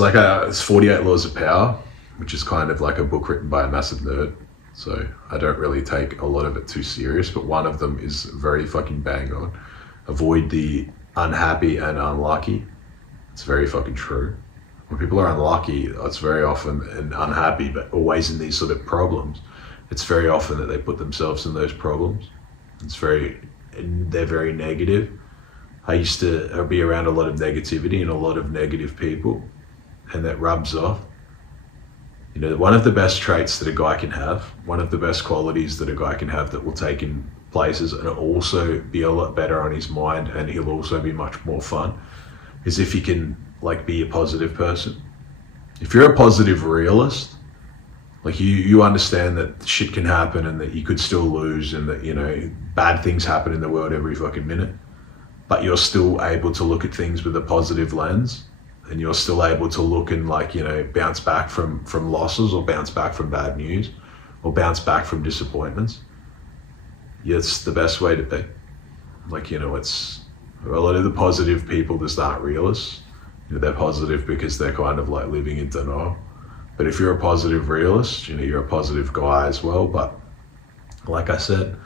it's 48 Laws of Power, which is kind of like a book written by a massive nerd. So I don't really take a lot of it too serious, but one of them is very fucking bang on. Avoid the unhappy and unlucky. It's very fucking true. When people are unlucky, it's very often, and unhappy, but always in these sort of problems, it's very often that they put themselves in those problems. They're very negative. I used to be around a lot of negativity and a lot of negative people, and that rubs off. You know, one of the best traits that a guy can have, one of the best qualities that a guy can have that will take him places and also be a lot better on his mind, and he'll also be much more fun, is if he can like be a positive person. If you're a positive realist, like you understand that shit can happen and that you could still lose and that, you know, bad things happen in the world every fucking minute, but you're still able to look at things with a positive lens, and you're still able to look and like, you know, bounce back from losses, or bounce back from bad news, or bounce back from disappointments. Yeah, it's the best way to be. Like, you know, it's a lot of the positive people just aren't realists. You know, they're positive because they're kind of like living in denial. But if you're a positive realist, you know, you're a positive guy as well. But like I said,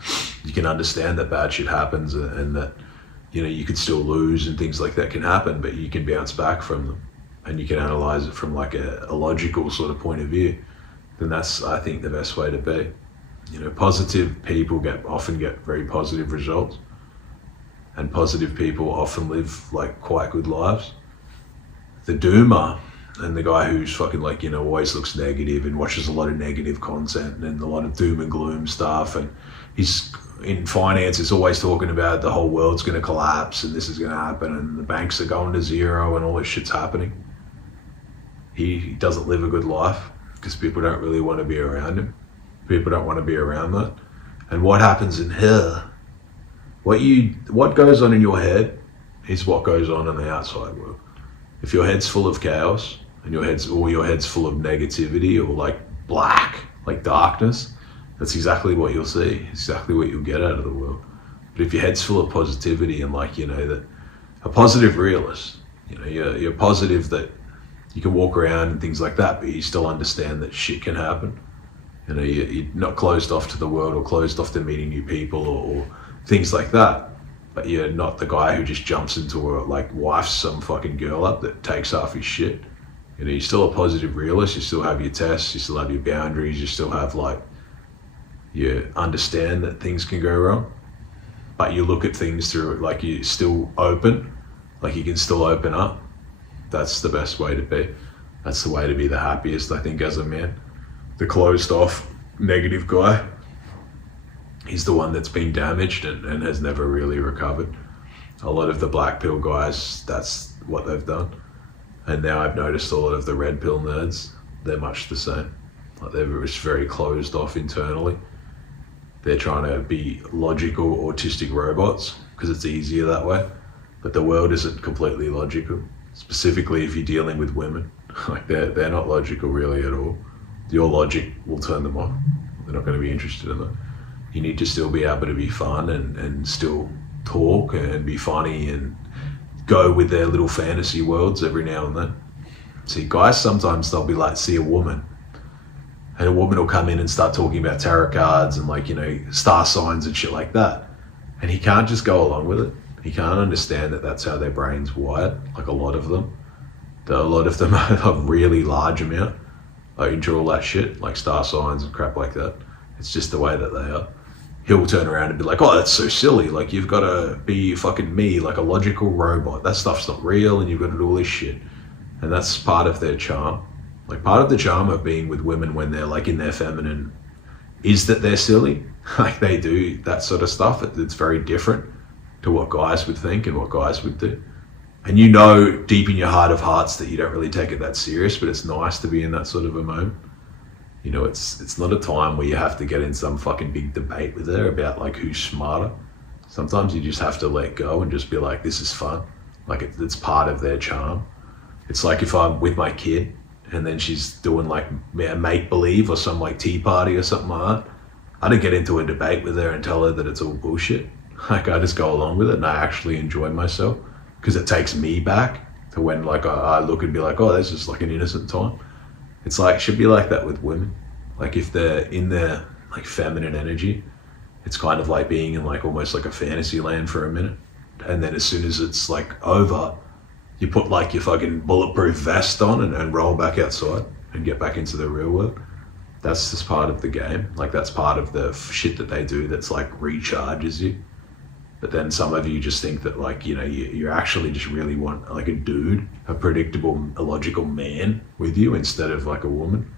you can understand that bad shit happens and that, you know, you could still lose and things like that can happen, but you can bounce back from them and you can analyze it from like a logical sort of point of view. Then that's, I think, the best way to be. You know, positive people often get very positive results, and positive people often live like quite good lives. The doomer and the guy who's fucking like, you know, always looks negative and watches a lot of negative content and a lot of doom and gloom stuff, and he's in finance is always talking about the whole world's going to collapse and this is going to happen and the banks are going to zero and all this shit's happening. He doesn't live a good life because people don't really want to be around him. People don't want to be around that. And what happens in here, what goes on in your head is what goes on in the outside world. If your head's full of chaos and your head's full of negativity or like black, like darkness, that's exactly what you'll see, exactly what you'll get out of the world. But if your head's full of positivity and like, you know, that a positive realist, you know, you're positive that you can walk around and things like that, but you still understand that shit can happen. You know, you're not closed off to the world or closed off to meeting new people or things like that. But you're not the guy who just jumps into like wifes some fucking girl up that takes half his shit. You know, you're still a positive realist, you still have your tests, you still have your boundaries, you still have like, you understand that things can go wrong, but you look at things through like you're still open, like you can still open up. That's the best way to be. That's the way to be the happiest, I think, as a man. The closed off negative guy, he's the one that's been damaged and has never really recovered. A lot of the black pill guys, that's what they've done. And now I've noticed a lot of the red pill nerds, they're much the same. Like they're just very closed off internally. They're trying to be logical, autistic robots because it's easier that way. But the world isn't completely logical. Specifically if you're dealing with women, like they're not logical really at all. Your logic will turn them off. They're not going to be interested in that. You need to still be able to be fun and still talk and be funny and go with their little fantasy worlds every now and then. See, guys, sometimes they'll be like, see a woman, and a woman will come in and start talking about tarot cards and like, you know, star signs and shit like that. And he can't just go along with it. He can't understand that that's how their brain's wired, like a lot of them. A lot of them are a really large amount are into all that shit, like star signs and crap like that. It's just the way that they are. He'll turn around and be like, oh, that's so silly. Like, you've got to be fucking me, like a logical robot. That stuff's not real and you've got to do all this shit. And that's part of their charm. Like, part of the charm of being with women when they're like in their feminine is that they're silly. Like, they do that sort of stuff. It's very different to what guys would think and what guys would do. And you know deep in your heart of hearts that you don't really take it that serious, but it's nice to be in that sort of a moment. You know, it's not a time where you have to get in some fucking big debate with her about like who's smarter. Sometimes you just have to let go and just be like, this is fun. Like it's part of their charm. It's like if I'm with my kid and then she's doing like make-believe or some like tea party or something like that. I don't get into a debate with her and tell her that it's all bullshit. Like I just go along with it and I actually enjoy myself because it takes me back to when like I look and be like, oh, that's just like an innocent time. It's like, it should be like that with women. Like if they're in their like feminine energy, it's kind of like being in like almost like a fantasy land for a minute. And then as soon as it's like over, you put like your fucking bulletproof vest on and roll back outside and get back into the real world. That's just part of the game. Like that's part of the shit that they do that's like recharges you. But then some of you just think that like, you know, you actually just really want like a dude, a predictable, illogical man with you instead of like a woman.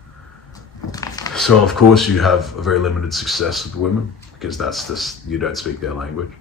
So of course you have a very limited success with women because that's just, you don't speak their language.